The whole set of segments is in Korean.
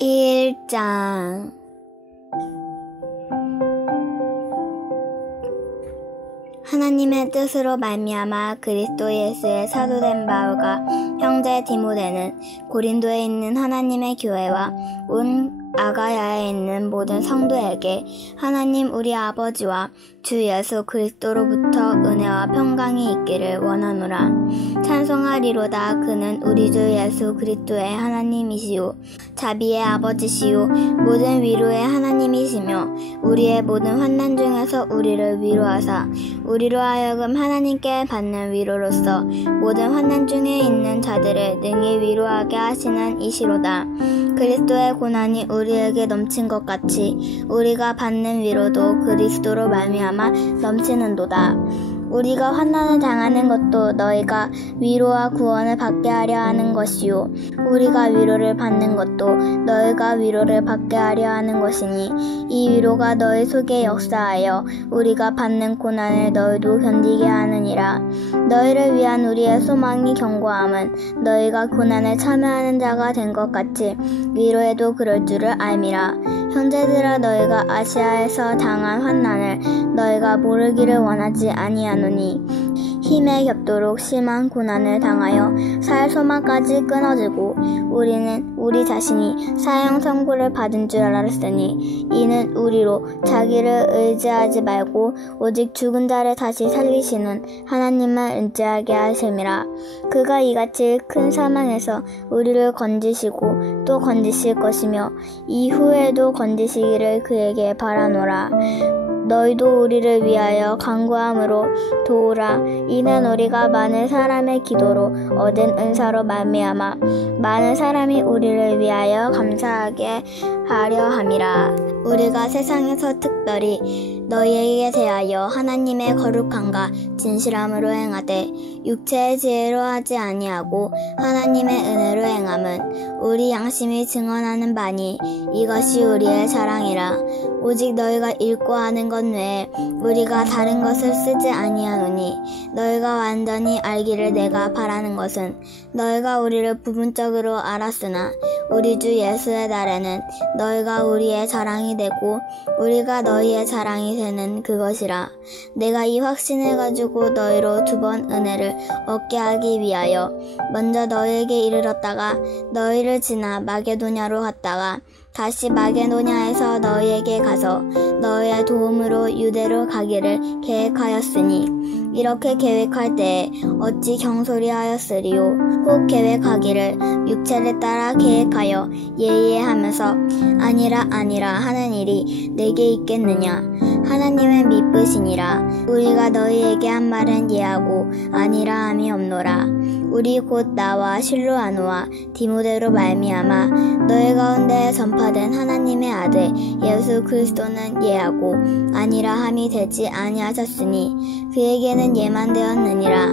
1장 하나님의 뜻으로 말미암아 그리스도 예수의 사도된 바울과 형제 디모데는 고린도에 있는 하나님의 교회와 온 아가야에 있는 모든 성도에게 하나님 우리 아버지와 주 예수 그리스도로부터 은혜와 평강이 있기를 원하노라. 찬송하리로다. 그는 우리 주 예수 그리스도의 하나님이시요 자비의 아버지시요 모든 위로의 하나님이시며 우리의 모든 환난 중에서 우리를 위로하사 우리로 하여금 하나님께 받는 위로로서 모든 환난 중에 있는 자들을 능히 위로하게 하시는 이시로다. 그리스도의 고난이 우리에게 넘친 것 같이 우리가 받는 위로도 그리스도로 말미암아 넘치는도다. 우리가 환난을 당하는 것도 너희가 위로와 구원을 받게 하려 하는 것이요 우리가 위로를 받는 것도 너희가 위로를 받게 하려 하는 것이니 이 위로가 너희 속에 역사하여 우리가 받는 고난을 너희도 견디게 하느니라. 너희를 위한 우리의 소망이 견고함은 너희가 고난에 참여하는 자가 된 것 같이 위로에도 그럴 줄을 알미라. 형제들아, 너희가 아시아에서 당한 환난을 너희가 모르기를 원하지 아니하노니 힘에 겹도록 심한 고난을 당하여 살 소망까지 끊어지고 우리는 우리 자신이 사형 선고를 받은 줄 알았으니 이는 우리로 자기를 의지하지 말고 오직 죽은 자를 다시 살리시는 하나님만 의지하게 하심이라. 그가 이같이 큰 사망에서 우리를 건지시고 또 건지실 것이며 이후에도 건지시기를 그에게 바라노라. 너희도 우리를 위하여 간구함으로 도우라. 이는 우리가 많은 사람의 기도로 얻은 은사로 말미암아 많은 사람이 우리를 위하여 감사하게 하려 함이라. 우리가 세상에서 특별히 너희에게 대하여 하나님의 거룩함과 진실함으로 행하되 육체의 지혜로 하지 아니하고 하나님의 은혜로 행함은 우리 양심이 증언하는 바니 이것이 우리의 자랑이라. 오직 너희가 읽고 하는 것 외에 우리가 다른 것을 쓰지 아니하노니 너희가 완전히 알기를 내가 바라는 것은 너희가 우리를 부분적으로 알았으나 우리 주 예수의 날에는 너희가 우리의 자랑이 되고 우리가 너희의 자랑이 되는 그것이라. 내가 이 확신을 가지고 너희로 2번 은혜를 얻게 하기 위하여 먼저 너희에게 이르렀다가 너희를 지나 마게도냐로 갔다가 다시 마게도냐에서 너희에게 가서 너희의 도움으로 유대로 가기를 계획하였으니 이렇게 계획할 때에 어찌 경솔이하였으리요. 혹 계획하기를 육체를 따라 계획하여 예의하면서 아니라 하는 일이 내게 있겠느냐. 하나님의 미쁘시니라. 우리가 너희에게 한 말은 예하고 아니라 함이 없노라. 우리 곧 나와 실로아노와 디모데로 말미암아 너희 가운데 전파된 하나님의 아들 예수 그리스도는 예하고 아니라 함이 되지 아니하셨으니 그에게는 예만 되었느니라.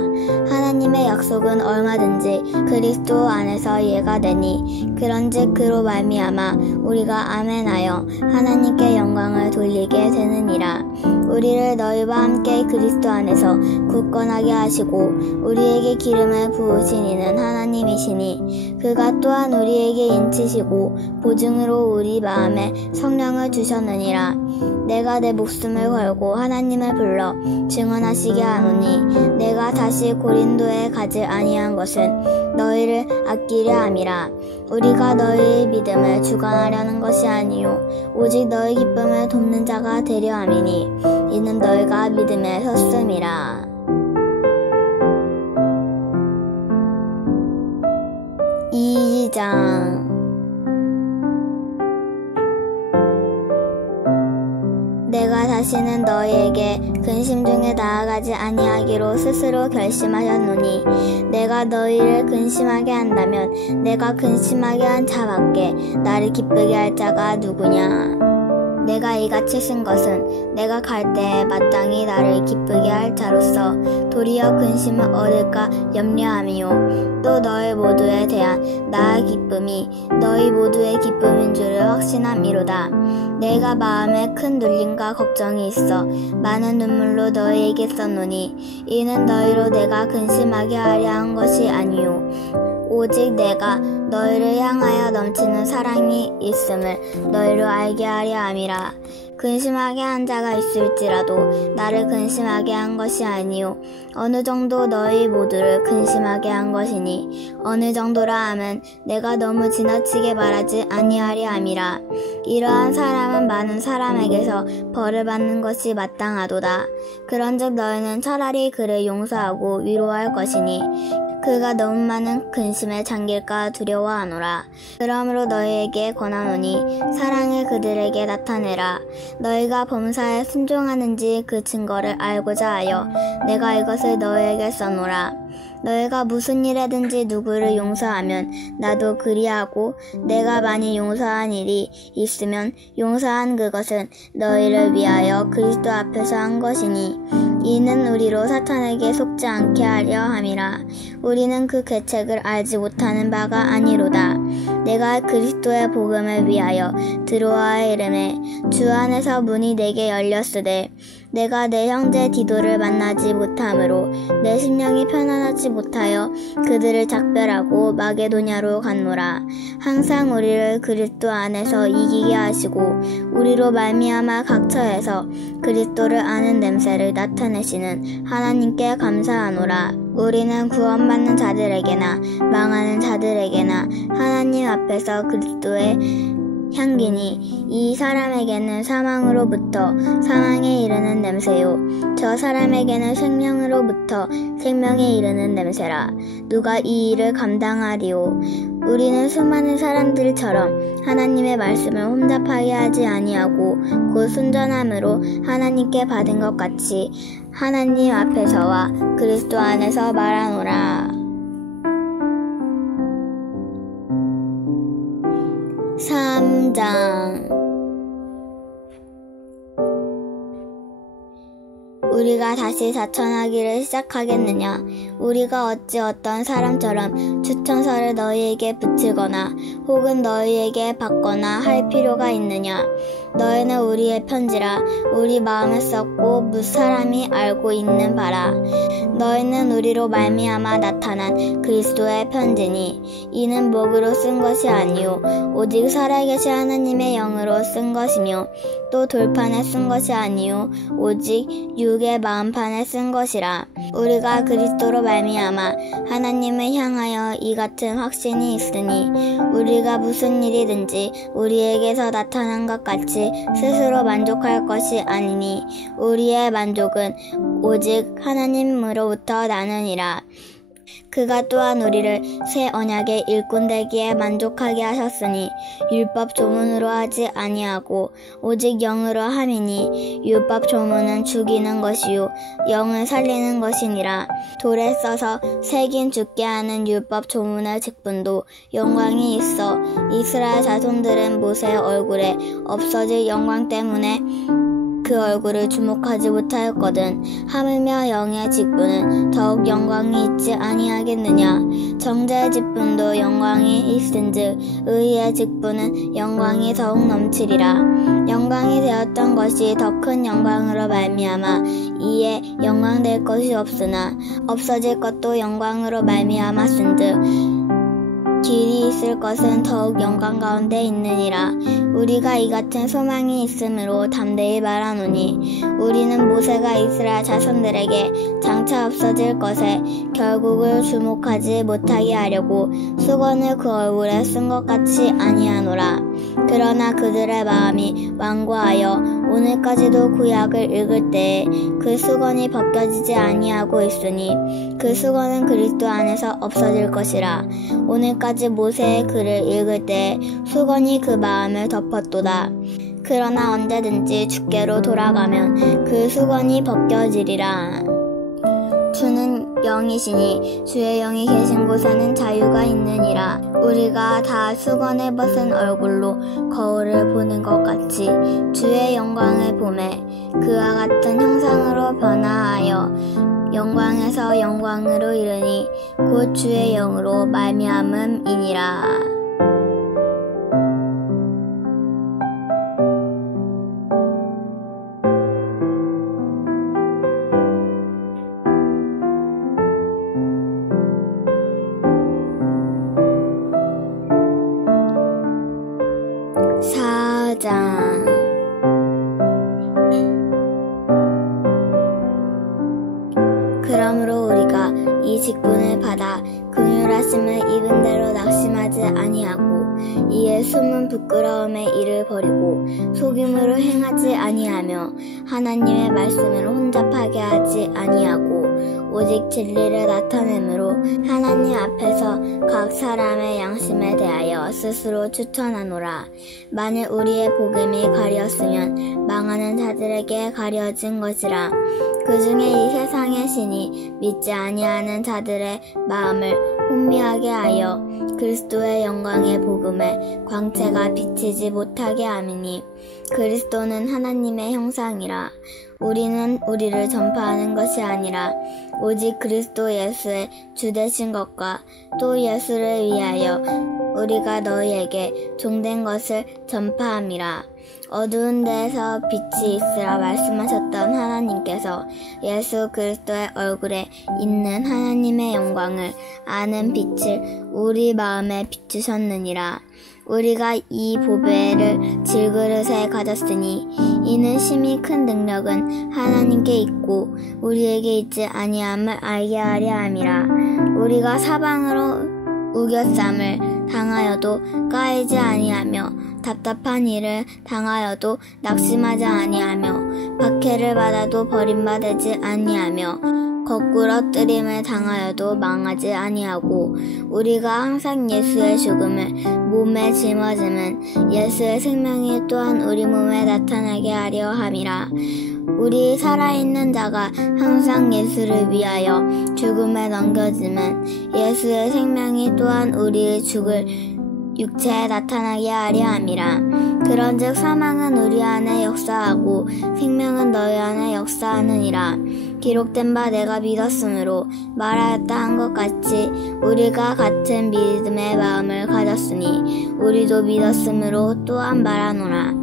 하나님의 약속은 얼마든지 그리스도 안에서 예가 되니 그런즉 그로 말미암아 우리가 아멘하여 하나님께 영광을 돌리게 되느니라. 우리를 너희와 함께 그리스도 안에서 굳건하게 하시고 우리에게 기름을 부으신 이는 하나님이시니 그가 또한 우리에게 인치시고 보증으로 우리 마음에 성령을 주셨느니라. 내가 내 목숨을 걸고 하나님을 불러 증언하시게 하노니 내가 다시 고린도에 가지 아니한 것은 너희를 아끼려 함이라. 우리가 너희의 믿음을 주관하려는 것이 아니요 오직 너희 기쁨을 돕는 자가 되려 함이니 이는 너희가 믿음에 섰음이라. 2장 내가 다시는 너희에게 근심 중에 나아가지 아니하기로 스스로 결심하였노니 내가 너희를 근심하게 한다면 내가 근심하게 한 자밖에 나를 기쁘게 할 자가 누구냐. 내가 이같이 쓴 것은 내가 갈 때에 마땅히 나를 기쁘게 할 자로서 도리어 근심을 얻을까 염려함이요 또 너희 모두에 대한 나의 기쁨이 너희 모두의 기쁨인 줄을 확신함이로다. 내가 마음에 큰 눌림과 걱정이 있어 많은 눈물로 너희에게 썼노니 이는 너희로 내가 근심하게 하려 한 것이 아니요 오직 내가 너희를 향하여 넘치는 사랑이 있음을 너희로 알게 하려 함이라. 근심하게 한 자가 있을지라도 나를 근심하게 한 것이 아니요 어느 정도 너희 모두를 근심하게 한 것이니 어느 정도라 함은 내가 너무 지나치게 말하지 아니하려 함이라. 이러한 사람은 많은 사람에게서 벌을 받는 것이 마땅하도다. 그런즉 너희는 차라리 그를 용서하고 위로할 것이니 그가 너무 많은 근심에 잠길까 두려워하노라. 그러므로 너희에게 권하노니 사랑을 그들에게 나타내라. 너희가 범사에 순종하는지 그 증거를 알고자 하여 내가 이것을 너희에게 써노라. 너희가 무슨 일에든지 누구를 용서하면 나도 그리하고 내가 많이 용서한 일이 있으면 용서한 그것은 너희를 위하여 그리스도 앞에서 한 것이니 이는 우리로 사탄에게 속지 않게 하려 함이라. 우리는 그 계책을 알지 못하는 바가 아니로다. 내가 그리스도의 복음을 위하여 드로아의 이름에 주 안에서 문이 내게 열렸으되 내가 내 형제 디도를 만나지 못하므로 내 심령이 편안하지 못하여 그들을 작별하고 마게도냐로 갔노라. 항상 우리를 그리스도 안에서 이기게 하시고 우리로 말미암아 각 처에서 그리스도를 아는 냄새를 나타내시는 하나님께 감사하노라. 우리는 구원받는 자들에게나 망하는 자들에게나 하나님 앞에서 그리스도의 향기니 이 사람에게는 사망으로부터 사망에 이르는 냄새요 저 사람에게는 생명으로부터 생명에 이르는 냄새라. 누가 이 일을 감당하리요? 우리는 수많은 사람들처럼 하나님의 말씀을 혼잡하게 하지 아니하고 곧 순전함으로 하나님께 받은 것 같이 하나님 앞에서와 그리스도 안에서 말하노라. 3장 우리가 다시 자천하기를 시작하겠느냐? 우리가 어찌 어떤 사람처럼 추천서를 너희에게 붙이거나 혹은 너희에게 받거나 할 필요가 있느냐? 너희는 우리의 편지라 우리 마음에 썼고 무사람이 알고 있는 바라. 너희는 우리로 말미암아 나타난 그리스도의 편지니 이는 목으로 쓴 것이 아니요 오직 살아계신 하나님의 영으로 쓴 것이며 또 돌판에 쓴 것이 아니요 오직 육의 마음판에 쓴 것이라. 우리가 그리스도로 말미암아 하나님을 향하여 이 같은 확신이 있으니 우리가 무슨 일이든지 우리에게서 나타난 것 같이 스스로 만족할 것이 아니니 우리의 만족은 오직 하나님으로부터 나느니라. 그가 또한 우리를 새 언약의 일꾼 되기에 만족하게 하셨으니 율법 조문으로 하지 아니하고 오직 영으로 함이니 율법 조문은 죽이는 것이요 영을 살리는 것이니라. 돌에 써서 새긴 죽게 하는 율법 조문의 직분도 영광이 있어 이스라엘 자손들은 모세의 얼굴에 없어질 영광 때문에 그 얼굴을 주목하지 못하였거든. 하물며 영의 직분은 더욱 영광이 있지 아니하겠느냐? 정죄의 직분도 영광이 있은즉 의의 직분은 영광이 더욱 넘치리라. 영광이 되었던 것이 더 큰 영광으로 말미암아 이에 영광될 것이 없으나 없어질 것도 영광으로 말미암았은즉 길이 있을 것은 더욱 영광 가운데 있느니라. 우리가 이 같은 소망이 있으므로 담대히 말하노니 우리는 모세가 이스라엘 자손들에게 장차 없어질 것에 결국을 주목하지 못하게 하려고 수건을 그 얼굴에 쓴 것 같이 아니하노라. 그러나 그들의 마음이 완고하여 오늘까지도 구약을 읽을 때에 그 수건이 벗겨지지 아니하고 있으니 그 수건은 그리스도 안에서 없어질 것이라. 오늘까지 모세의 글을 읽을 때 수건이 그 마음을 덮었도다. 그러나 언제든지 주께로 돌아가면 그 수건이 벗겨지리라. 주는 영이시니 주의 영이 계신 곳에는 자유가 있느니라. 우리가 다 수건을 벗은 얼굴로 거울을 보는 것 같이 주의 영광을 보매 그와 같은 형상으로 변화하여 영광에서 영광으로 이르니 곧 주의 영으로 말미암음이니라. 긍휼하심을 입은 대로 낙심하지 아니하고 이에 숨은 부끄러움의 일을 버리고 속임으로 행하지 아니하며 하나님의 말씀을 혼잡하게 하지 아니하고 오직 진리를 나타내므로 하나님 앞에서 각 사람의 양심에 대하여 스스로 추천하노라. 만일 우리의 복음이 가렸으면 망하는 자들에게 가려진 것이라. 그 중에 이 세상의 신이 믿지 아니하는 자들의 마음을 혼미하게 하여 그리스도의 영광의 복음의 광채가 비치지 못하게 함이니 그리스도는 하나님의 형상이라. 우리는 우리를 전파하는 것이 아니라 오직 그리스도 예수의 주 되신 것과 또 예수를 위하여 우리가 너희에게 종된 것을 전파함이라. 어두운 데에서 빛이 있으라 말씀하셨던 하나님께서 예수 그리스도의 얼굴에 있는 하나님의 영광을 아는 빛을 우리 마음에 비추셨느니라. 우리가 이 보배를 질그릇에 가졌으니 이는 심히 큰 능력은 하나님께 있고 우리에게 있지 아니함을 알게 하려 함이라. 우리가 사방으로 우겨쌈을 당하여도 까이지 아니하며 답답한 일을 당하여도 낙심하지 아니하며 박해를 받아도 버림받지 아니하며 거꾸러뜨림을 당하여도 망하지 아니하고 우리가 항상 예수의 죽음을 몸에 짊어짐은 예수의 생명이 또한 우리 몸에 나타나게 하려 함이라. 우리 살아있는 자가 항상 예수를 위하여 죽음에 넘겨짐은 예수의 생명이 또한 우리의 죽을 육체에 나타나게 하려 함이라. 그런즉 사망은 우리 안에 역사하고 생명은 너희 안에 역사하느니라. 기록된 바 내가 믿었으므로 말하였다 한 것 같이 우리가 같은 믿음의 마음을 가졌으니 우리도 믿었으므로 또한 말하노라.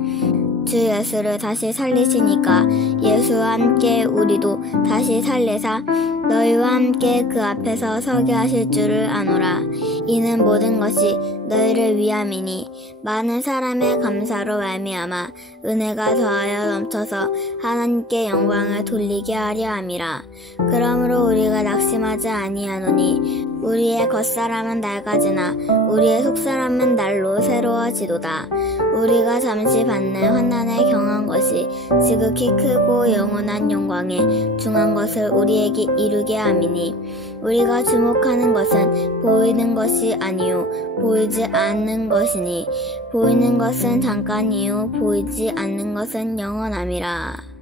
주 예수를 다시 살리시니까 예수와 함께 우리도 다시 살리사 너희와 함께 그 앞에서 서게 하실 줄을 아노라. 이는 모든 것이 너희를 위함이니 많은 사람의 감사로 말미암아 은혜가 더하여 넘쳐서 하나님께 영광을 돌리게 하려 함이라. 그러므로 우리가 낙심하지 아니하노니 우리의 겉사람은 낡아지나 우리의 속사람은 날로 새로워지도다. 우리가 잠시 받는 환난에 경한 것이 지극히 크고 영원한 영광에 중한 것을 우리에게 이루게 함이니 우리가 주목하는 것은 보이는 것이 아니요 보이지 않는 것이니 보이는 것은 잠깐이요 보이지 않는 것은 영원함이라.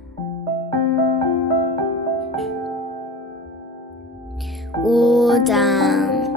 5장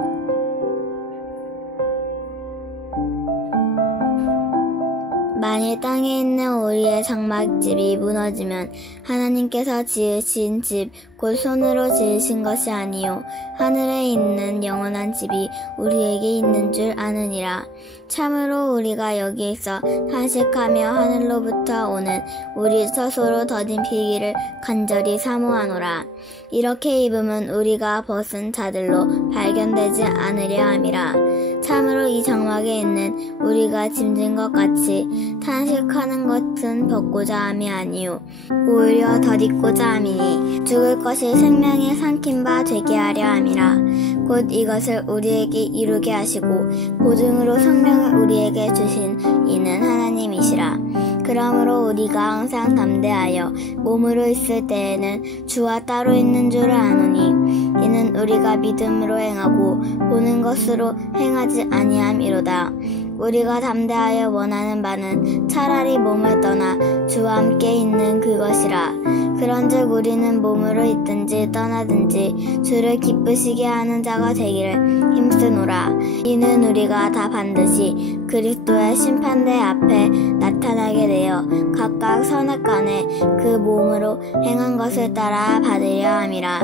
만일 땅에 있는 우리의 장막집이 무너지면 하나님께서 지으신 집 곧 손으로 지으신 것이 아니요 하늘에 있는 영원한 집이 우리에게 있는 줄 아느니라. 참으로 우리가 여기에서 탄식하며 하늘로부터 오는 우리 스스로 더딘 피기를 간절히 사모하노라. 이렇게 입으면 우리가 벗은 자들로 발견되지 않으려 함이라. 참으로 이 장막에 있는 우리가 짐진 것 같이 탄식하는 것은 벗고자 함이 아니요 오히려 덧입고자 함이니 죽을 것이 생명에 삼킨 바 되게 하려 함이라. 곧 이것을 우리에게 이루게 하시고 보증으로 생명을 우리에게 주신 이는 하나님이시라. 그러므로 우리가 항상 담대하여 몸으로 있을 때에는 주와 따로 있는 줄을 아노니 이는 우리가 믿음으로 행하고 보는 것으로 행하지 아니함이로다. 우리가 담대하여 원하는 바는 차라리 몸을 떠나 주와 함께 있는 그것이라. 그런즉 우리는 몸으로 있든지 떠나든지 주를 기쁘시게 하는 자가 되기를 힘쓰노라. 이는 우리가 다 반드시 그리스도의 심판대 앞에 나타나게 되어 각각 선악간에 그 몸으로 행한 것을 따라 받으려 함이라.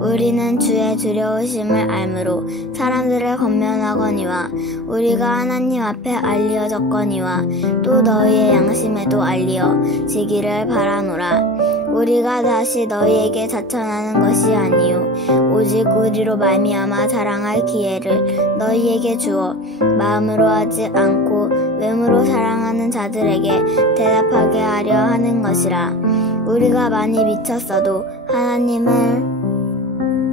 우리는 주의 두려우심을 알므로 사람들을 권면하거니와 우리가 하나님 앞에 알려졌거니와 또 너희의 양심에도 알려지기를 바라노라. 우리가 다시 너희에게 자천하는 것이 아니요 오직 우리로 말미암아 자랑할 기회를 너희에게 주어 마음으로 하지 않고 외모로 사랑하는 자들에게 대답하게 하려 하는 것이라. 우리가 많이 미쳤어도 하나님을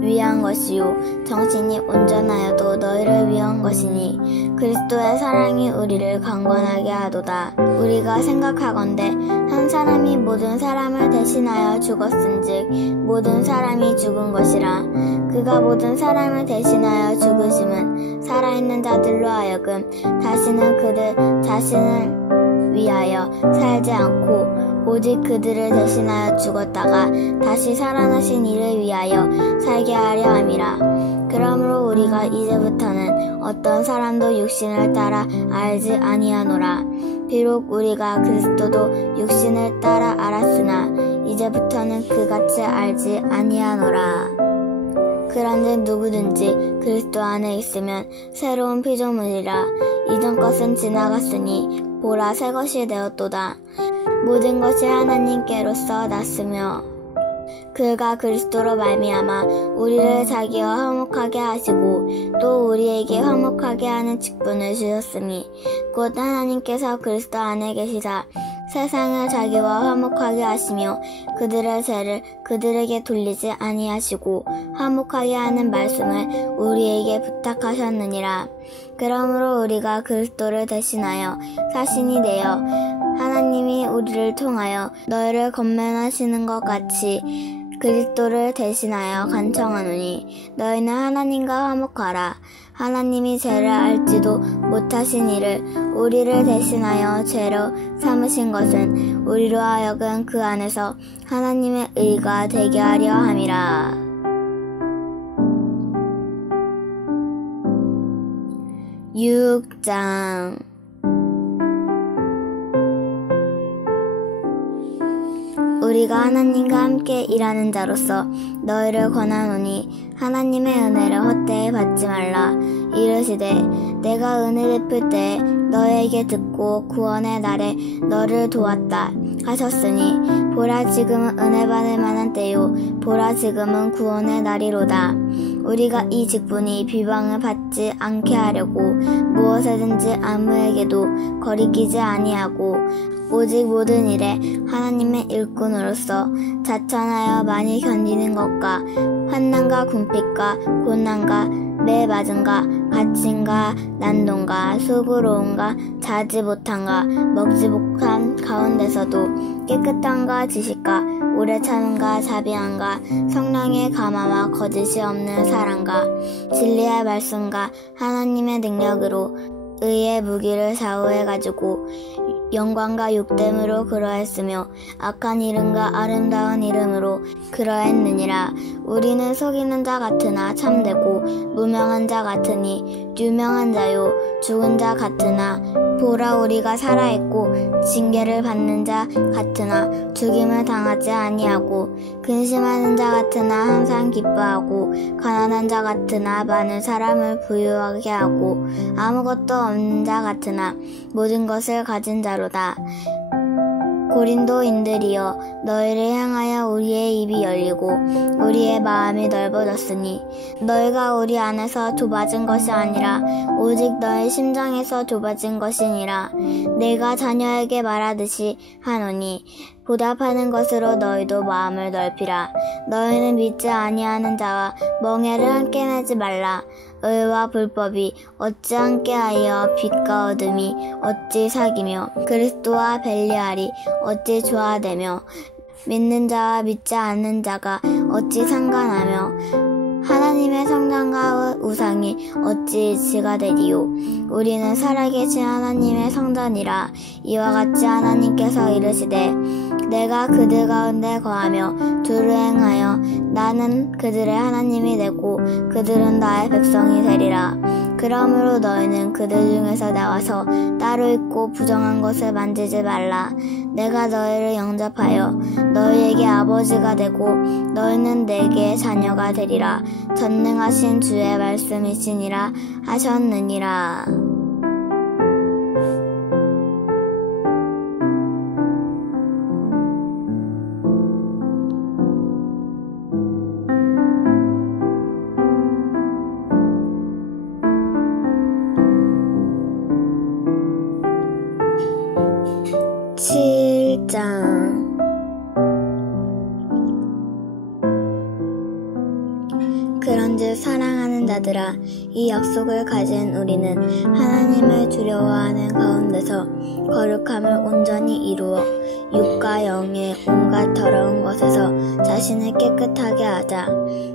위한 것이요 정신이 온전하여도 너희를 위한 것이니 그리스도의 사랑이 우리를 강건하게 하도다. 우리가 생각하건대 한 사람이 모든 사람을 대신하여 죽었은즉 모든 사람이 죽은 것이라. 그가 모든 사람을 대신하여 죽으심은 살아있는 자들로 하여금 다시는 그들 자신을 위하여 살지 않고 오직 그들을 대신하여 죽었다가 다시 살아나신 이를 위하여 살게 하려 함이라. 그러므로 우리가 이제부터는 어떤 사람도 육신을 따라 알지 아니하노라. 비록 우리가 그리스도도 육신을 따라 알았으나 이제부터는 그같이 알지 아니하노라. 그런즉 누구든지 그리스도 안에 있으면 새로운 피조물이라. 이전 것은 지나갔으니 보라 새 것이 되었도다. 모든 것이 하나님께로서 났으며 그가 그리스도로 말미암아 우리를 자기와 화목하게 하시고 또 우리에게 화목하게 하는 직분을 주셨으니 곧 하나님께서 그리스도 안에 계시사 세상을 자기와 화목하게 하시며 그들의 죄를 그들에게 돌리지 아니하시고 화목하게 하는 말씀을 우리에게 부탁하셨느니라. 그러므로 우리가 그리스도를 대신하여 사신이 되어 하나님이 우리를 통하여 너희를 권면하시는 것 같이 그리스도를 대신하여 간청하노니 너희는 하나님과 화목하라. 하나님이 죄를 알지도 못하신 이를 우리를 대신하여 죄로 삼으신 것은 우리로 하여금 그 안에서 하나님의 의가 되게 하려 함이라. 6장 우리가 하나님과 함께 일하는 자로서 너희를 권하노니 하나님의 은혜를 헛되이 받지 말라. 이르시되 내가 은혜 베풀 때에 너희에게 듣고 구원의 날에 너를 도왔다 하셨으니 보라 지금은 은혜 받을 만한 때요 보라 지금은 구원의 날이로다. 우리가 이 직분이 비방을 받지 않게 하려고 무엇이든지 아무에게도 거리끼지 아니하고 오직 모든 일에 하나님의 일꾼으로서 자천하여 많이 견디는 것과 환난과 궁핍과 고난과 매 맞음과 갇힘과 난동과 수고로움과 자지 못함과 먹지 못한 가운데서도 깨끗함과 지식과 오래 참음과 자비함과 성령의 감화와 거짓이 없는 사랑과 진리의 말씀과 하나님의 능력으로 의의 무기를 좌우해가지고 영광과 욕됨으로 그러했으며 악한 이름과 아름다운 이름으로 그러했느니라. 우리는 속이는 자 같으나 참되고 무명한 자 같으니 유명한 자요 죽은 자 같으나 보라 우리가 살아있고 징계를 받는 자 같으나 죽임을 당하지 아니하고 근심하는 자 같으나 항상 기뻐하고 가난한 자 같으나 많은 사람을 부유하게 하고 아무것도 없는 자 같으나 모든 것을 가진 자로다. 고린도인들이여 너희를 향하여 우리의 입이 열리고 우리의 마음이 넓어졌으니 너희가 우리 안에서 좁아진 것이 아니라 오직 너희 심장에서 좁아진 것이니라. 내가 자녀에게 말하듯이 하노니 보답하는 것으로 너희도 마음을 넓히라. 너희는 믿지 아니하는 자와 멍에를 함께 내지 말라. 의와 불법이 어찌 함께하여 빛과 어둠이 어찌 사귀며 그리스도와 벨리알이 어찌 조화되며 믿는 자와 믿지 않는 자가 어찌 상관하며 하나님의 성전과 우상이 어찌 일치가 되리요. 우리는 살아계신 하나님의 성전이라. 이와 같이 하나님께서 이르시되 내가 그들 가운데 거하며 두루 행하여 나는 그들의 하나님이 되고 그들은 나의 백성이 되리라. 그러므로 너희는 그들 중에서 나와서 따로 있고 부정한 것을 만지지 말라. 내가 너희를 영접하여 너희에게 아버지가 되고 너희는 내게 자녀가 되리라. 전능하신 주의 말씀이시니라 하셨느니라. 자들아, 이 약속을 가진 우리는 하나님을 두려워하는 가운데서 거룩함을 온전히 이루어 육과 영의 온갖 더러운 것에서 자신을 깨끗하게 하자.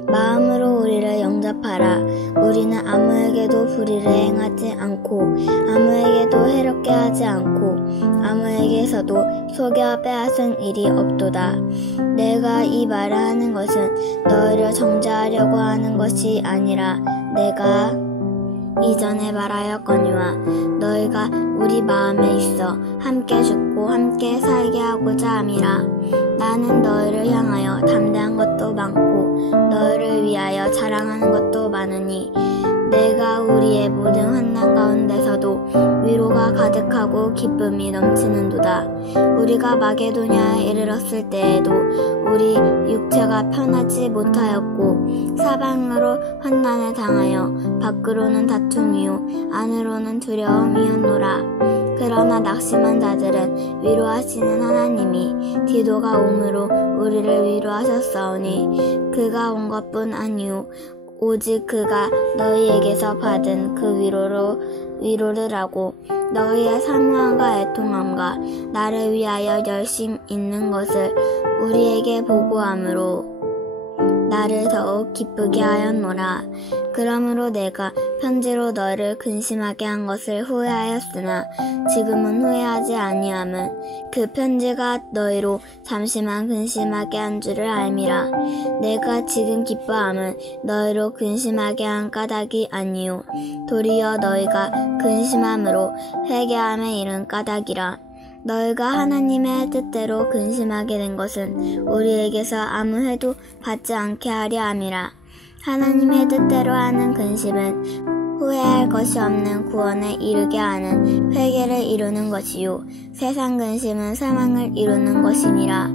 마음으로 우리를 영접하라. 우리는 아무에게도 불의를 행하지 않고 아무에게도 해롭게 하지 않고 아무에게서도 속여 빼앗은 일이 없도다. 내가 이 말을 하는 것은 너희를 정죄하려고 하는 것이 아니라 내가 이전에 말하였거니와 너희가 우리 마음에 있어 함께 죽고 함께 살게 하고자 함이라. 나는 너희를 향하여 담대한 것도 많고 너희를 위하여 자랑하는 것도 많으니 내가 우리의 모든 환난 가운데서도 위로가 가득하고 기쁨이 넘치는도다. 우리가 마게도냐에 이르렀을 때에도 우리 육체가 편하지 못하였고 사방으로 환난을 당하여 밖으로는 다툼이요 안으로는 두려움이었노라. 그러나 낙심한 자들은 위로하시는 하나님이 디도가 오므로 우리를 위로하셨사오니 그가 온 것뿐 아니요 오직 그가 너희에게서 받은 그 위로를 하고 너희의 사모함과 애통함과 나를 위하여 열심 있는 것을 우리에게 보고함으로 나를 더욱 기쁘게 하였노라. 그러므로 내가 편지로 너희를 근심하게 한 것을 후회하였으나 지금은 후회하지 아니함은 그 편지가 너희로 잠시만 근심하게 한 줄을 알미라. 내가 지금 기뻐함은 너희로 근심하게 한 까닭이 아니요 도리어 너희가 근심함으로 회개함에 이른 까닭이라. 너희가 하나님의 뜻대로 근심하게 된 것은 우리에게서 아무 해도 받지 않게 하려 함이라. 하나님의 뜻대로 하는 근심은 후회할 것이 없는 구원에 이르게 하는 회개를 이루는 것이요 세상 근심은 사망을 이루는 것이니라.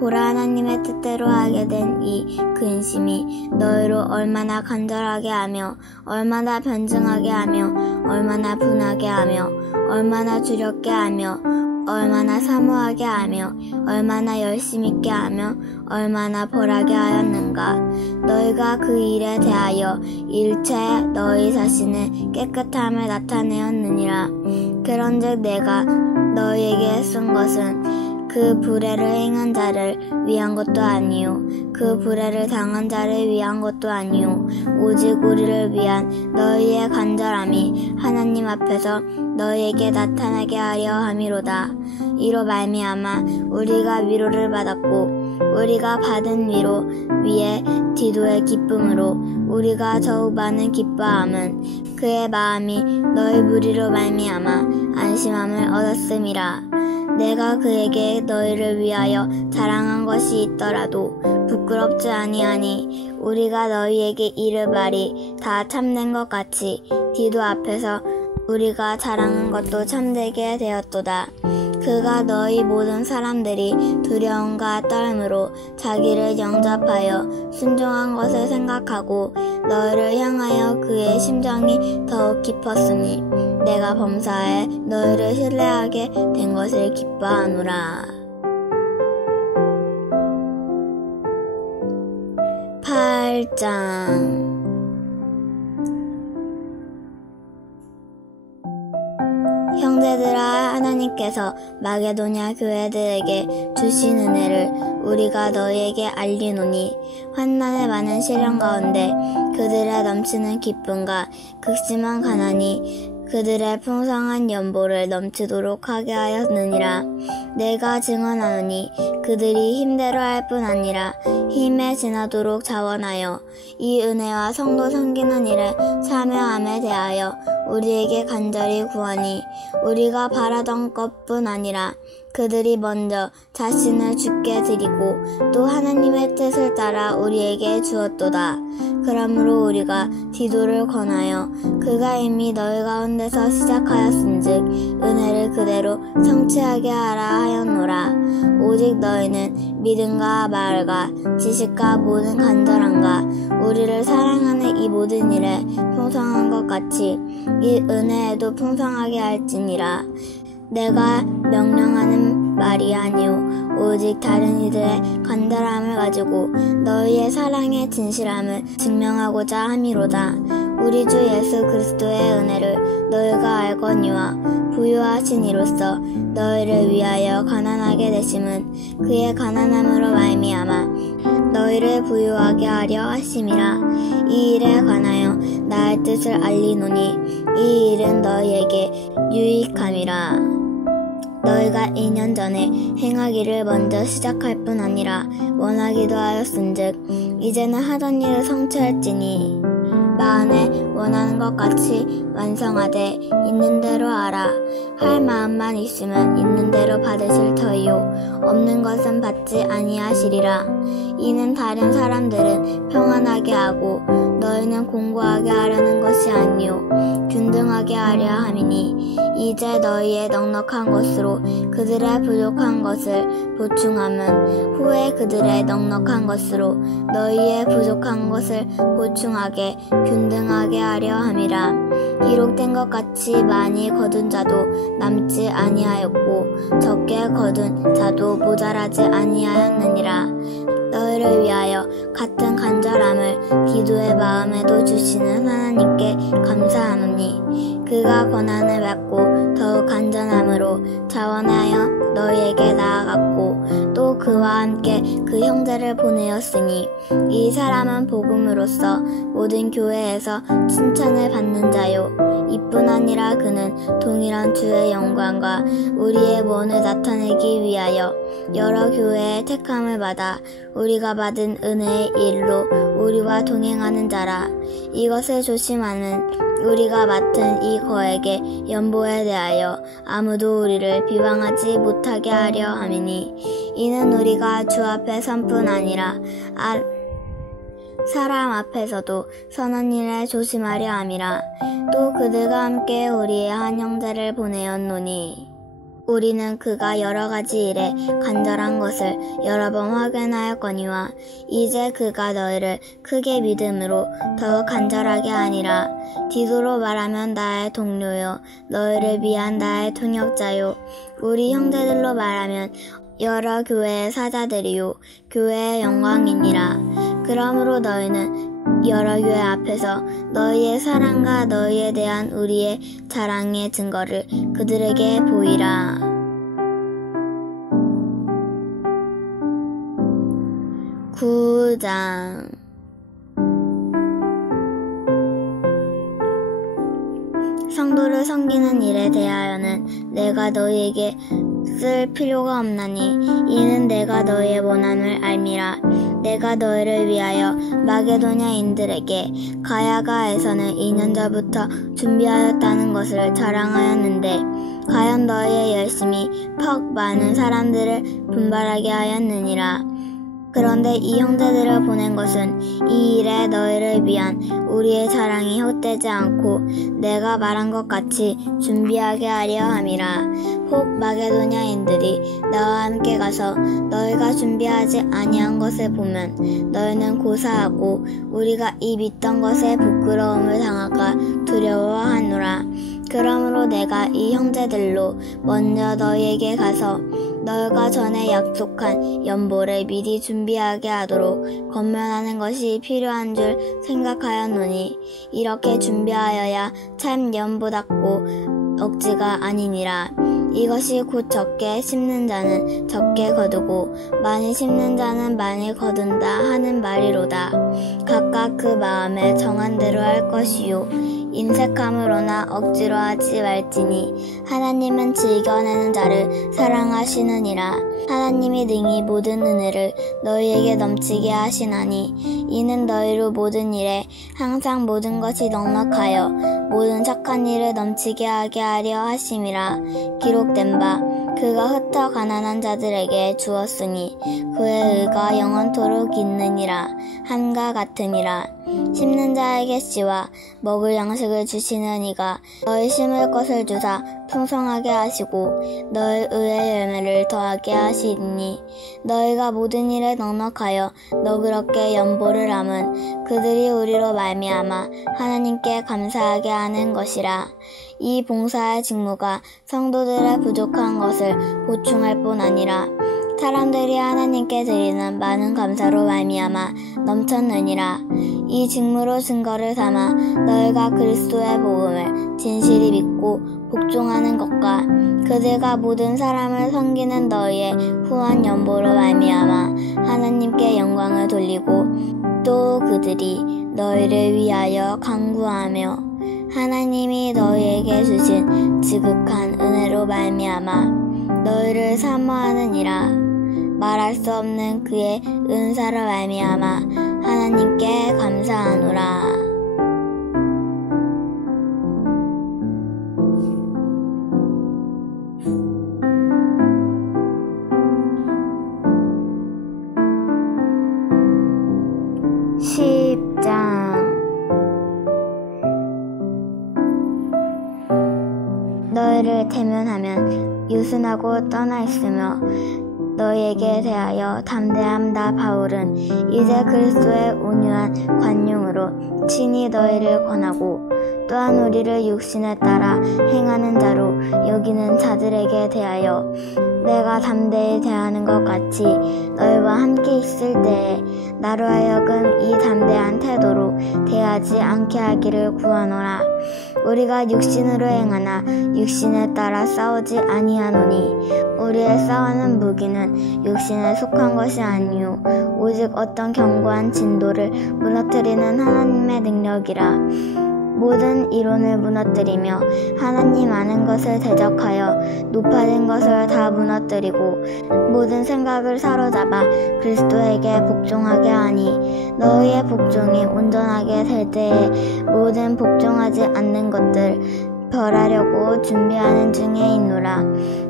보라, 하나님의 뜻대로 하게 된 이 근심이 너희로 얼마나 간절하게 하며 얼마나 변증하게 하며 얼마나 분하게 하며 얼마나 두렵게 하며 얼마나 사모하게 하며 얼마나 열심 있게 하며 얼마나 벌하게 하였는가. 너희가 그 일에 대하여 일체 너희 자신의 깨끗함을 나타내었느니라. 그런즉 내가 너희에게 쓴 것은 그 불의를 행한 자를 위한 것도 아니요 그 불의를 당한 자를 위한 것도 아니요 오직 우리를 위한 너희의 간절함이 하나님 앞에서 너희에게 나타나게 하려 함이로다. 이로 말미암아 우리가 위로를 받았고 우리가 받은 위로 위에 디도의 기쁨으로 우리가 더욱 많은 기뻐함은 그의 마음이 너희 무리로 말미암아 안심함을 얻었음이라. 내가 그에게 너희를 위하여 자랑한 것이 있더라도 부끄럽지 아니하니 우리가 너희에게 이를 말이 다 참된 것 같이 디도 앞에서 우리가 자랑한 것도 참되게 되었도다. 그가 너희 모든 사람들이 두려움과 떨므로 자기를 영접하여 순종한 것을 생각하고 너희를 향하여 그의 심정이 더욱 깊었으니 내가 범사에 너희를 신뢰하게 된 것을 기뻐하노라. 8장 형제들아, 하나님께서 마게도냐 교회들에게 주신 은혜를 우리가 너희에게 알리노니 환난의 많은 시련 가운데 그들의 넘치는 기쁨과 극심한 가난이 그들의 풍성한 연보를 넘치도록 하게 하였느니라. 내가 증언하노니 그들이 힘대로 할 뿐 아니라 힘에 지나도록 자원하여 이 은혜와 성도 섬기는 일에 참여함에 대하여 우리에게 간절히 구하니 우리가 바라던 것뿐 아니라 그들이 먼저 자신을 주께 드리고 또 하나님의 뜻을 따라 우리에게 주었도다. 그러므로 우리가 디도를 권하여 그가 이미 너희 가운데서 시작하였은즉 은혜를 그대로 성취하게 하라 하였노라. 오직 너희는 믿음과 마을과 지식과 모든 간절함과 우리를 사랑하는 이 모든 일에 풍성한 것 같이 이 은혜에도 풍성하게 할지니라. 내가 명령하는 말이 아니오 오직 다른 이들의 간절함을 가지고 너희의 사랑의 진실함을 증명하고자 함이로다. 우리 주 예수 그리스도의 은혜를 너희가 알거니와 부유하신 이로써 너희를 위하여 가난하게 되심은 그의 가난함으로 말미암아 너희를 부유하게 하려 하심이라. 이 일에 관하여 나의 뜻을 알리노니 이 일은 너희에게 유익함이라. 너희가 2년 전에 행하기를 먼저 시작할 뿐 아니라 원하기도 하였은즉 이제는 하던 일을 성취할지니 마음에 원하는 것 같이 완성하되 있는 대로 알아. 할 마음만 있으면 있는 대로 받으실 터이요 없는 것은 받지 아니하시리라. 이는 다른 사람들은 평안하게 하고 너희는 공고하게 하려는 것이 아니요 균등하게 하려 함이니 이제 너희의 넉넉한 것으로 그들의 부족한 것을 보충함은 후에 그들의 넉넉한 것으로 너희의 부족한 것을 보충하게 균등하게 하려 함이라. 기록된 것 같이 많이 거둔 자도 남지 아니하였고 적게 거둔 자도 모자라지 아니하였느니라. 너희를 위하여 같은 간절함을 기도의 마음에도 주시는 하나님께 감사하노니 그가 권한을 받고 더욱 간절함으로 자원하여 너희에게 나아갔고 또 그와 함께 그 형제를 보내었으니 이 사람은 복음으로써 모든 교회에서 칭찬을 받는 자요 이뿐 아니라 그는 동일한 주의 영광과 우리의 본을 나타내기 위하여 여러 교회의 택함을 받아 우리가 받은 은혜의 일로 우리와 동행하는 자라. 이것을 조심하는 우리가 맡은 이 거액의 연보에 대하여 아무도 우리를 비방하지 못하게 하려 함이니 이는 우리가 주 앞에 선뿐 아니라 사람 앞에서도 선한 일에 조심하려 함이라. 또 그들과 함께 우리의 한 형제를 보내었노니 우리는 그가 여러 가지 일에 간절한 것을 여러 번 확인하였거니와 이제 그가 너희를 크게 믿음으로 더욱 간절하게 하니라. 디도로 말하면 나의 동료요 너희를 위한 나의 통역자요 우리 형제들로 말하면 여러 교회의 사자들이요 교회의 영광이니라. 그러므로 너희는 여러 교회 앞에서 너희의 사랑과 너희에 대한 우리의 자랑의 증거를 그들에게 보이라. 구장 성도를 섬기는 일에 대하여는 내가 너희에게 쓸 필요가 없나니 이는 내가 너희의 원함을 알미라. 내가 너희를 위하여 마게도냐인들에게 가야가에서는 2년 전부터 준비하였다는 것을 자랑하였는데 과연 너희의 열심이 퍽 많은 사람들을 분발하게 하였느니라. 그런데 이 형제들을 보낸 것은 이 일에 너희를 위한 우리의 자랑이 헛되지 않고 내가 말한 것 같이 준비하게 하려 함이라. 혹 마게도냐인들이 나와 함께 가서 너희가 준비하지 아니한 것을 보면 너희는 고사하고 우리가 이 믿던 것에 부끄러움을 당할까 두려워하노라. 그러므로 내가 이 형제들로 먼저 너희에게 가서 너희가 전에 약속한 연보를 미리 준비하게 하도록 권면하는 것이 필요한 줄 생각하였노니 이렇게 준비하여야 참 연보답고 억지가 아니니라. 이것이 곧 적게 심는 자는 적게 거두고 많이 심는 자는 많이 거둔다 하는 말이로다. 각각 그 마음에 정한 대로 할 것이요 인색함으로나 억지로 하지 말지니 하나님은 즐겨내는 자를 사랑하시느니라. 하나님이 능히 모든 은혜를 너희에게 넘치게 하시나니 이는 너희로 모든 일에 항상 모든 것이 넉넉하여 모든 착한 일을 넘치게 하게 하려 하심이라. 기록된 바 그가 흩어 가난한 자들에게 주었으니 그의 의가 영원토록 있느니라 함과 같으니라. 심는 자에게 씨와 먹을 양식을 주시는 이가 너희 심을 것을 주사 풍성하게 하시고 너희 의의 열매를 더하게 하시니 너희가 모든 일에 넉넉하여 너그럽게 연보를 함은 그들이 우리로 말미암아 하나님께 감사하게 하는 것이라. 이 봉사의 직무가 성도들의 부족한 것을 보충할 뿐 아니라 사람들이 하나님께 드리는 많은 감사로 말미암아 넘쳤느니라. 이 직무로 증거를 삼아 너희가 그리스도의 복음을 진실히 믿고 복종하는 것과 그들과 모든 사람을 섬기는 너희의 후한 연보로 말미암아 하나님께 영광을 돌리고 또 그들이 너희를 위하여 간구하며 하나님이 너희에게 주신 지극한 은혜로 말미암아 너희를 사모하느니라. 말할 수 없는 그의 은사로 말미암아 하나님께 감사하노라. 너희를 대면하면 유순하고 떠나 있으며 너희에게 대하여 담대함다. 바울은 이제 그리스도의 온유한 관용으로 친히 너희를 권하고 또한 우리를 육신에 따라 행하는 자로 여기는 자들에게 대하여 내가 담대히 대하는 것 같이 너희와 함께 있을 때에 나로 하여금 이 담대한 태도로 대하지 않게 하기를 구하노라. 우리가 육신으로 행하나 육신에 따라 싸우지 아니하노니 우리의 싸우는 무기는 육신에 속한 것이 아니요 오직 어떤 견고한 진도를 무너뜨리는 하나님의 능력이라. 모든 이론을 무너뜨리며 하나님 아는 것을 대적하여 높아진 것을 다 무너뜨리고 모든 생각을 사로잡아 그리스도에게 복종하게 하니 너희의 복종이 온전하게 될 때에 모든 복종하지 않는 것들 벌하려고 준비하는 중에 있노라.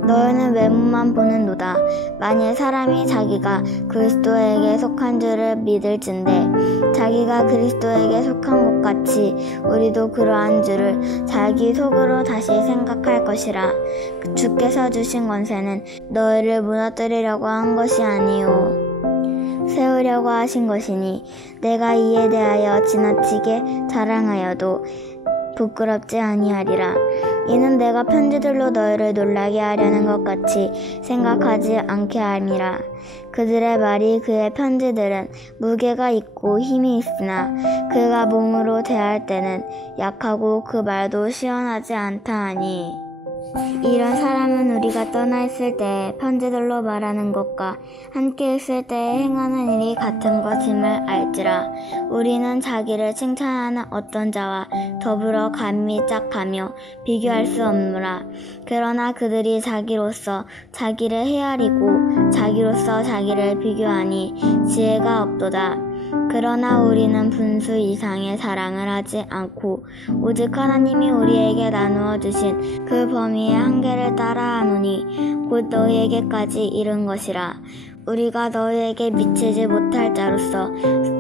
너희는 외모만 보는도다. 만일 사람이 자기가 그리스도에게 속한 줄을 믿을진대 자기가 그리스도에게 속한 것 같이 우리도 그러한 줄을 자기 속으로 다시 생각할 것이라. 주께서 주신 권세는 너희를 무너뜨리려고 한 것이 아니요 세우려고 하신 것이니 내가 이에 대하여 지나치게 자랑하여도 부끄럽지 아니하리라. 이는 내가 편지들로 너희를 놀라게 하려는 것 같이 생각하지 않게 함이라. 그들의 말이 그의 편지들은 무게가 있고 힘이 있으나 그가 몸으로 대할 때는 약하고 그 말도 시원하지 않다 하니 이런 사람은 우리가 떠나 있을 때 편지들로 말하는 것과 함께 있을 때 행하는 일이 같은 것임을 알지라. 우리는 자기를 칭찬하는 어떤 자와 더불어 감히 짝하며 비교할 수 없노라. 그러나 그들이 자기로서 자기를 헤아리고 자기로서 자기를 비교하니 지혜가 없도다. 그러나 우리는 분수 이상의 사랑을 하지 않고 오직 하나님이 우리에게 나누어 주신 그 범위의 한계를 따라하노니 곧 너희에게까지 이른 것이라. 우리가 너희에게 미치지 못할 자로서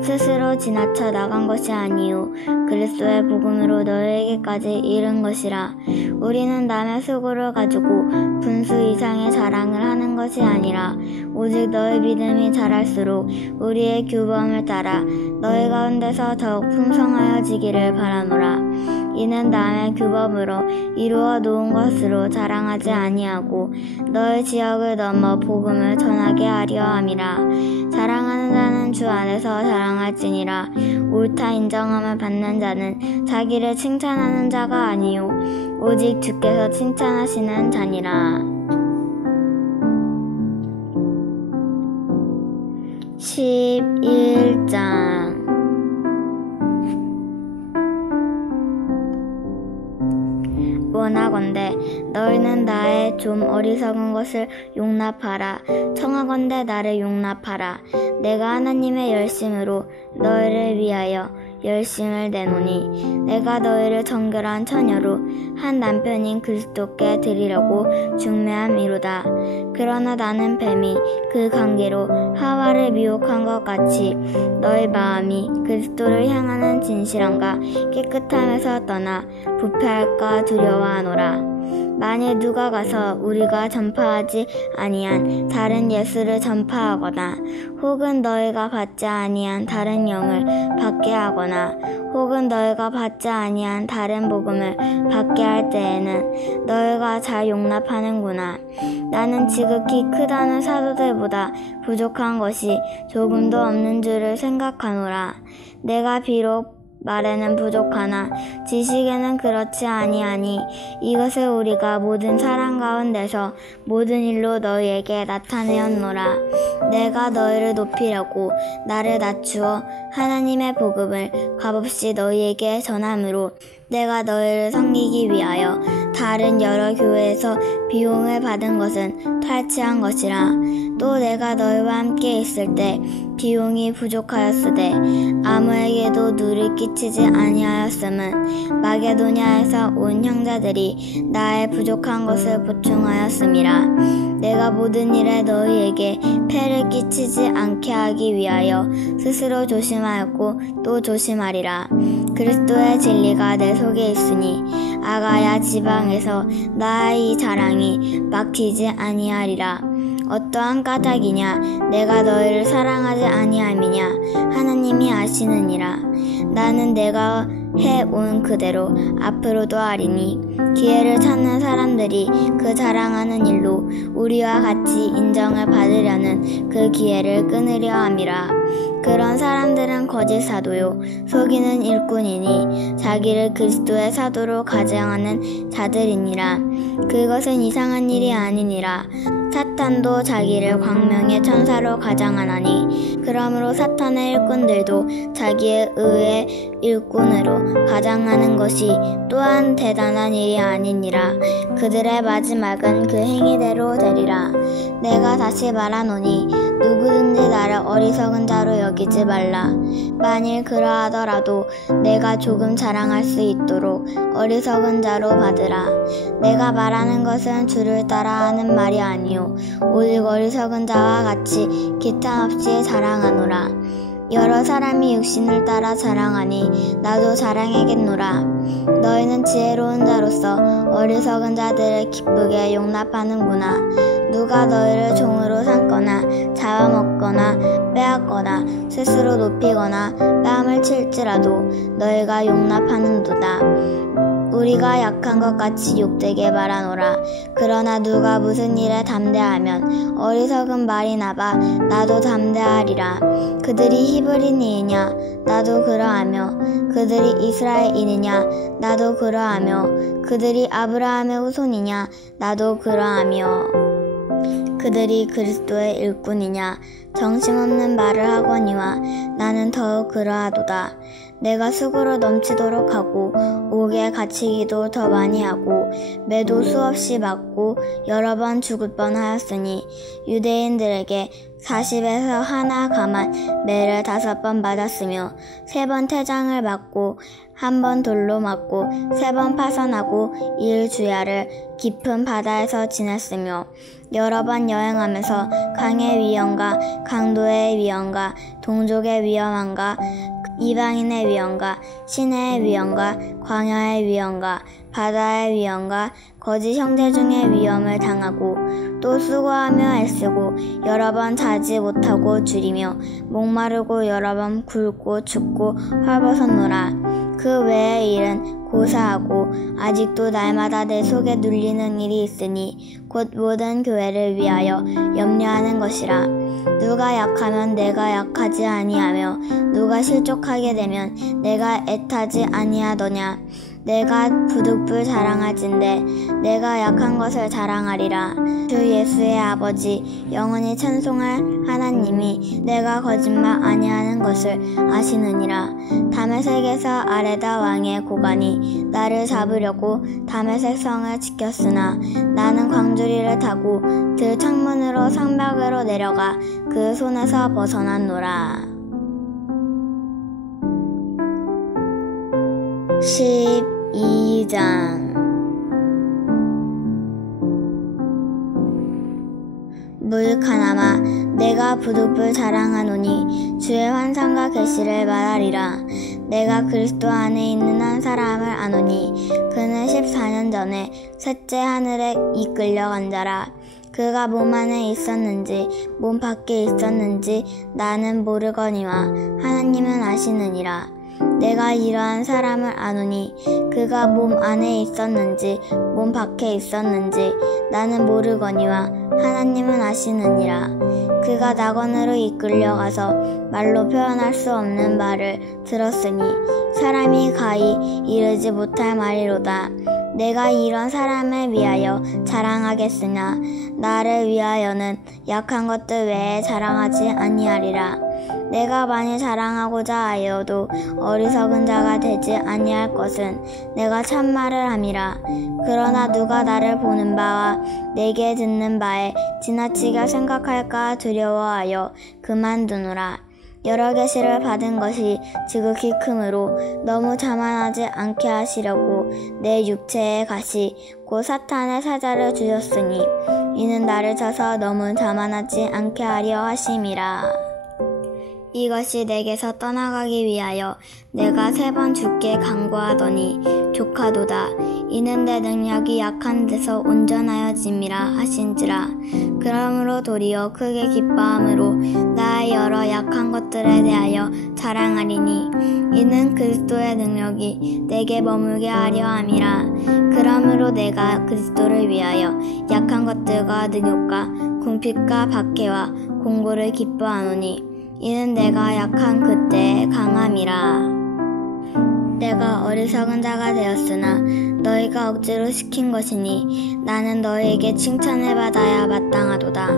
스스로 지나쳐 나간 것이 아니요 그리스도의 복음으로 너희에게까지 이른 것이라. 우리는 남의 수고를 가지고 분수 이상의 자랑을 하는 것이 아니라 오직 너희 믿음이 자랄수록 우리의 규범을 따라 너희 가운데서 더욱 풍성하여지기를 바라노라. 이는 남의 규범으로 이루어 놓은 것으로 자랑하지 아니하고 너희 지역을 넘어 복음을 전하게 하려 함이라. 자랑하는 자는 주 안에서 자랑할지니라. 옳다 인정함을 받는 자는 자기를 칭찬하는 자가 아니요 오직 주께서 칭찬하시는 자니라. 11장 원하건대 너희는 나의 좀 어리석은 것을 용납하라. 청하건대 나를 용납하라. 내가 하나님의 열심으로 너희를 위하여 열심을 내노니 내가 너희를 정결한 처녀로 한 남편인 그리스도께 드리려고 중매함이로다. 그러나 나는 뱀이 그 관계로 하와를 미혹한 것 같이 너희 마음이 그리스도를 향하는 진실함과 깨끗함에서 떠나 부패할까 두려워하노라. 만일 누가 가서 우리가 전파하지 아니한 다른 예수를 전파하거나 혹은 너희가 받지 아니한 다른 영을 받게 하거나 혹은 너희가 받지 아니한 다른 복음을 받게 할 때에는 너희가 잘 용납하는구나. 나는 지극히 크다는 사도들보다 부족한 것이 조금도 없는 줄을 생각하노라. 내가 비록 말에는 부족하나 지식에는 그렇지 아니하니 이것을 우리가 모든 사람 가운데서 모든 일로 너희에게 나타내었노라. 내가 너희를 높이려고 나를 낮추어 하나님의 복음을 값없이 너희에게 전함으로 내가 너희를 섬기기 위하여 다른 여러 교회에서 비용을 받은 것은 탈취한 것이라. 또 내가 너희와 함께 있을 때 비용이 부족하였으되 아무에게도 누를 끼치지 아니하였음은 마게도냐에서 온 형제들이 나의 부족한 것을 보충하였음이라. 내가 모든 일에 너희에게 폐를 끼치지 않게 하기 위하여 스스로 조심하였고 또 조심하리라. 그리스도의 진리가 내 속에 있으니 아가야 지방에서 나의 이 자랑이 막히지 아니하리라. 어떠한 까닭이냐 내가 너희를 사랑하지 아니함이냐 하나님이 아시느니라. 나는 내가 해온 그대로 앞으로도 하리니 기회를 찾는 사람들이 그 자랑하는 일로 우리와 같이 인정을 받으려는 그 기회를 끊으려 함이라. 그런 사람들은 거짓 사도요 속이는 일꾼이니 자기를 그리스도의 사도로 가정하는 자들이니라. 그것은 이상한 일이 아니니라. 사탄도 자기를 광명의 천사로 가장하나니 그러므로 사탄의 일꾼들도 자기의 의의 일꾼으로 가장하는 것이 또한 대단한 일이 아니니라. 그들의 마지막은 그 행위대로 되리라. 내가 다시 말하노니 누구든지 나를 어리석은 자로 여기지 말라. 만일 그러하더라도 내가 조금 자랑할 수 있도록 어리석은 자로 받으라. 내가 말하는 것은 주를 따라 하는 말이 아니오 오직 어리석은 자와 같이 기탄 없이 자랑하노라. 여러 사람이 육신을 따라 자랑하니 나도 자랑하겠노라. 너희는 지혜로운 자로서 어리석은 자들을 기쁘게 용납하는구나. 누가 너희를 종으로 삼거나 잡아먹거나 빼앗거나 스스로 높이거나 뺨을 칠지라도 너희가 용납하는도다. 우리가 약한 것 같이 욕되게 말하노라. 그러나 누가 무슨 일에 담대하면 어리석은 말이 나봐 나도 담대하리라. 그들이 히브리인이냐 나도 그러하며 그들이 이스라엘인이냐 나도 그러하며 그들이 아브라함의 후손이냐 나도 그러하며 그들이 그리스도의 일꾼이냐 정신없는 말을 하거니와 나는 더욱 그러하도다. 내가 수고로 넘치도록 하고 옥에 갇히기도 더 많이 하고 매도 수없이 맞고 여러 번 죽을 뻔하였으니 유대인들에게 40에서 하나 감한 매를 5번 맞았으며 3번 태장을 맞고 1번 돌로 맞고 3번 파선하고 1주야를 깊은 바다에서 지냈으며 여러 번 여행하면서 강의 위험과 강도의 위험과 동족의 위험함과 이방인의 위험과 시내의 위험과 광야의 위험과 바다의 위험과 거짓 형제 중의 위험을 당하고 또 수고하며 애쓰고 여러 번 자지 못하고 줄이며 목마르고 여러 번 굶고 춥고 헐벗었노라. 그 외의 일은 고사하고 아직도 날마다 내 속에 눌리는 일이 있으니 곧 모든 교회를 위하여 염려하는 것이라. 누가 약하면 내가 약하지 아니하며 누가 실족하게 되면 내가 애타지 아니하더냐. 내가 부득불 자랑할진대 내가 약한 것을 자랑하리라. 주 예수의 아버지 영원히 찬송할 하나님이 내가 거짓말 아니하는 것을 아시느니라. 다메섹에서 아레다 왕의 고관이 나를 잡으려고 다메섹 성을 지켰으나 나는 광주리를 타고 들 창문으로 성벽으로 내려가 그 손에서 벗어났노라. 12장 무익하나마 내가 부득불 자랑하노니 주의 환상과 계시를 말하리라. 내가 그리스도 안에 있는 한 사람을 아노니 그는 14년 전에 셋째 하늘에 이끌려간 자라. 그가 몸 안에 있었는지 몸 밖에 있었는지 나는 모르거니와 하나님은 아시느니라. 내가 이러한 사람을 아노니 그가 몸 안에 있었는지 몸 밖에 있었는지 나는 모르거니와 하나님은 아시느니라. 그가 낙원으로 이끌려가서 말로 표현할 수 없는 말을 들었으니 사람이 가히 이르지 못할 말이로다. 내가 이런 사람을 위하여 자랑하겠으나 나를 위하여는 약한 것들 외에 자랑하지 아니하리라. 내가 많이 자랑하고자 하여도 어리석은 자가 되지 아니할 것은 내가 참말을 함이라. 그러나 누가 나를 보는 바와 내게 듣는 바에 지나치게 생각할까 두려워하여 그만두노라. 여러 계시를 받은 것이 지극히 크므로 너무 자만하지 않게 하시려고 내 육체의 가시 곧 사탄의 사자를 주셨으니 이는 나를 쳐서 너무 자만하지 않게 하려 하심이라. 이것이 내게서 떠나가기 위하여 내가 3번 주께 간구하더니 족하도다. 이는 내 능력이 약한 데서 온전하여짐이라 하신지라. 그러므로 도리어 크게 기뻐함으로 나의 여러 약한 것들에 대하여 자랑하리니 이는 그리스도의 능력이 내게 머물게 하려 함이라. 그러므로 내가 그리스도를 위하여 약한 것들과 능욕과 궁핍과 박해와 공고를 기뻐하노니 이는 내가 약한 그때의 강함이라. 내가 어리석은 자가 되었으나 너희가 억지로 시킨 것이니 나는 너희에게 칭찬을 받아야 마땅하도다.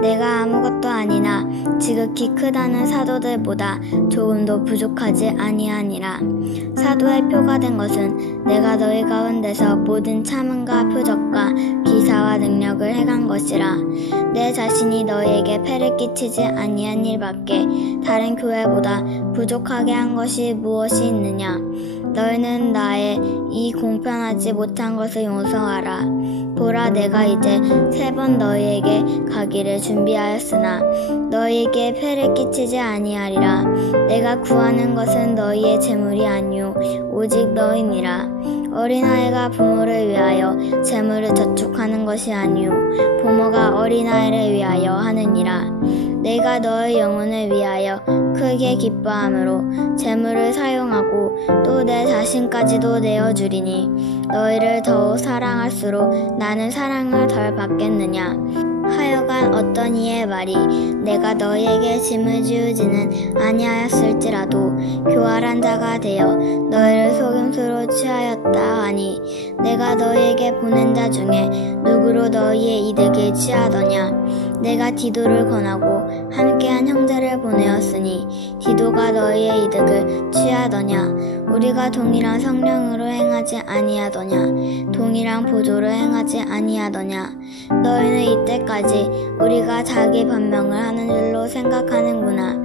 내가 아무것도 아니나 지극히 크다는 사도들보다 조금도 부족하지 아니하니라. 사도의 표가 된 것은 내가 너희 가운데서 모든 참음과 표적과 기사와 능력을 행한 것이라. 내 자신이 너희에게 폐를 끼치지 아니한 일밖에 다른 교회보다 부족하게 한 것이 무엇이 있느냐. 너희는 나의 이 공평하지 못한 것을 용서하라. 보라, 내가 이제 3번 너희에게 가기를 준비하였으나 너희에게 폐를 끼치지 아니하리라. 내가 구하는 것은 너희의 재물이 아니오 오직 너희니라. 어린아이가 부모를 위하여 재물을 저축하는 것이 아니오 부모가 어린아이를 위하여 하느니라. 내가 너의 영혼을 위하여 크게 기뻐함으로 재물을 사용하고 또 내 자신까지도 내어주리니 너희를 더욱 사랑할수록 나는 사랑을 덜 받겠느냐. 하여간 어떤 이의 말이 내가 너희에게 짐을 지우지는 아니하였을지라도 교활한 자가 되어 너희를 속임수로 취하였다 하니 내가 너희에게 보낸 자 중에 누구로 너희의 이득을 취하더냐. 내가 디도를 권하고 함께한 형제를 보내었으니 디도가 너희의 이득을 취하더냐. 우리가 동일한 성령으로 행하지 아니하더냐. 동일한 보조로 행하지 아니하더냐. 너희는 이때까지 우리가 자기 변명을 하는 줄로 생각하는구나.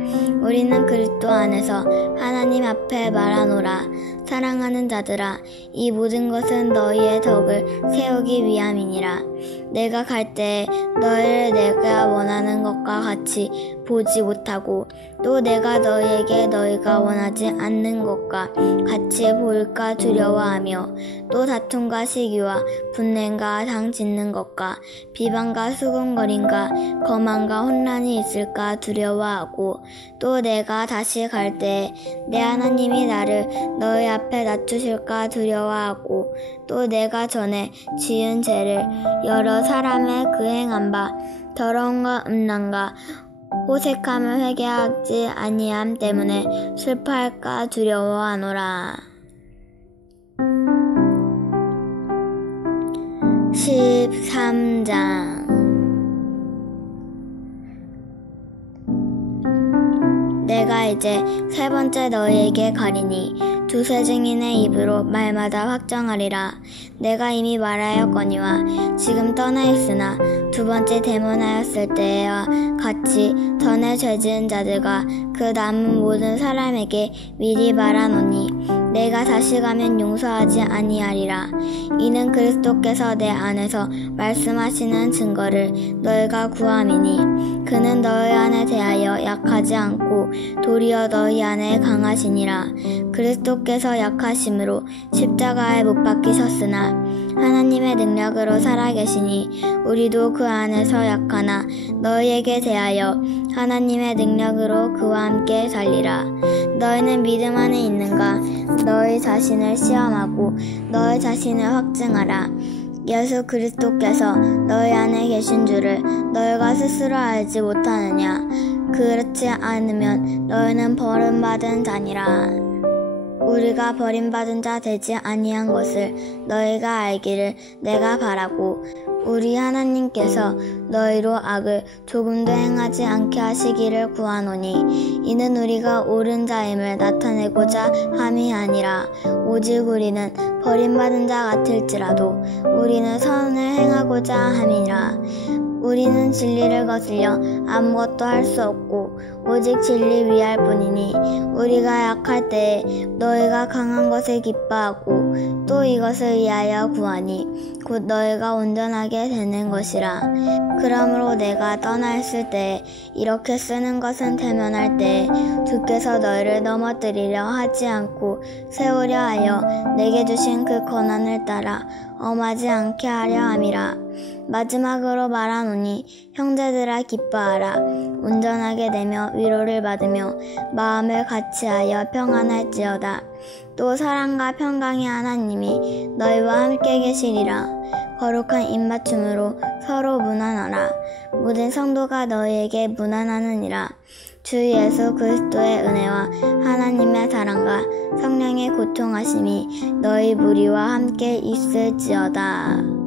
우리는 그리스도 안에서 하나님 앞에 말하노라. 사랑하는 자들아, 이 모든 것은 너희의 덕을 세우기 위함이니라. 내가 갈 때에 너희를 내가 원하는 것과 같이 보지 못하고 또 내가 너희에게 너희가 원하지 않는 것과 같이 보일까 두려워하며 또 다툼과 시기와 분냄과 당 짓는 것과 비방과 수군거림과 거만과 혼란이 있을까 두려워하고 또 내가 다시 갈 때에 내 하나님이 나를 너희 앞에 낮추실까 두려워하고 또 내가 전에 지은 죄를 여러 사람의 그 행한 바 더러움과 음란과 호색함을 회개하지 아니함 때문에 슬퍼할까 두려워하노라. 13장. 내가 이제 3번째 너희에게 가리니 두세 증인의 입으로 말마다 확정하리라. 내가 이미 말하였거니와 지금 떠나 있으나 2번째 대면하였을 때와 같이 전에 죄지은 자들과 그 남은 모든 사람에게 미리 말하노니 내가 다시 가면 용서하지 아니하리라. 이는 그리스도께서 내 안에서 말씀하시는 증거를 너희가 구함이니 그는 너희 안에 대하여 약하지 않고 도리어 너희 안에 강하시니라. 그리스도께서 약하심으로 십자가에 못 박히셨으나 하나님의 능력으로 살아계시니 우리도 그 안에서 약하나 너희에게 대하여 하나님의 능력으로 그와 함께 살리라. 너희는 믿음 안에 있는가? 너희 자신을 시험하고 너희 자신을 확증하라. 예수 그리스도께서 너희 안에 계신 줄을 너희가 스스로 알지 못하느냐? 그렇지 않으면 너희는 버림받은 자니라. 우리가 버림받은 자 되지 아니한 것을 너희가 알기를 내가 바라고, 우리 하나님께서 너희로 악을 조금도 행하지 않게 하시기를 구하노니, 이는 우리가 옳은 자임을 나타내고자 함이 아니라 오직 우리는 버림받은 자 같을지라도 우리는 선을 행하고자 함이라. 우리는 진리를 거슬려 아무것도 할 수 없고 오직 진리 위할 뿐이니, 우리가 약할 때에 너희가 강한 것을 기뻐하고 또 이것을 위하여 구하니 곧 너희가 온전하게 되는 것이라. 그러므로 내가 떠나 있을 때에 이렇게 쓰는 것은 대면할 때에 주께서 너희를 넘어뜨리려 하지 않고 세우려 하여 내게 주신 그 권한을 따라 엄하지 않게 하려 함이라. 마지막으로 말하노니, 형제들아 기뻐하라. 온전하게 되며 위로를 받으며 마음을 같이하여 평안할지어다. 또 사랑과 평강의 하나님이 너희와 함께 계시리라. 거룩한 입맞춤으로 서로 문안하라. 모든 성도가 너희에게 문안하느니라. 주 예수 그리스도의 은혜와 하나님의 사랑과 성령의 고통하심이 너희 무리와 함께 있을지어다.